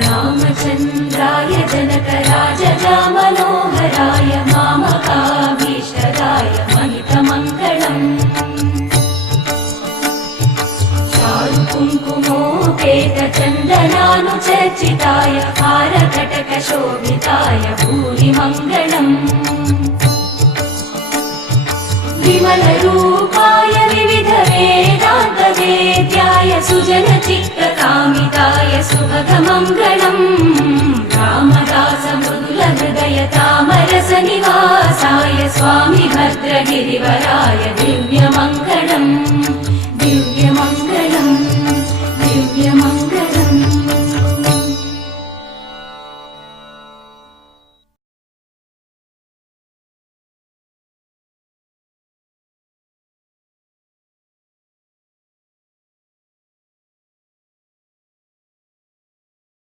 रामचन्द्राय जनकराजरामनोहराय मामकाभीष्टदाय महितमङ्गलम् चारुकुङ्कुमोपेतचन्दनानुचर्चिताय हारकटकशोभिताय भूरिमङ्गलम् विमलरूपाय विविधवेदान्तवेद्याय सुजनचित्तकामिताय सुभगमङ्गलम् रामदासमृदुलहृदय तामरसनिवासाय स्वामि भद्रगिरिवराय दिव्यमङ्गलम्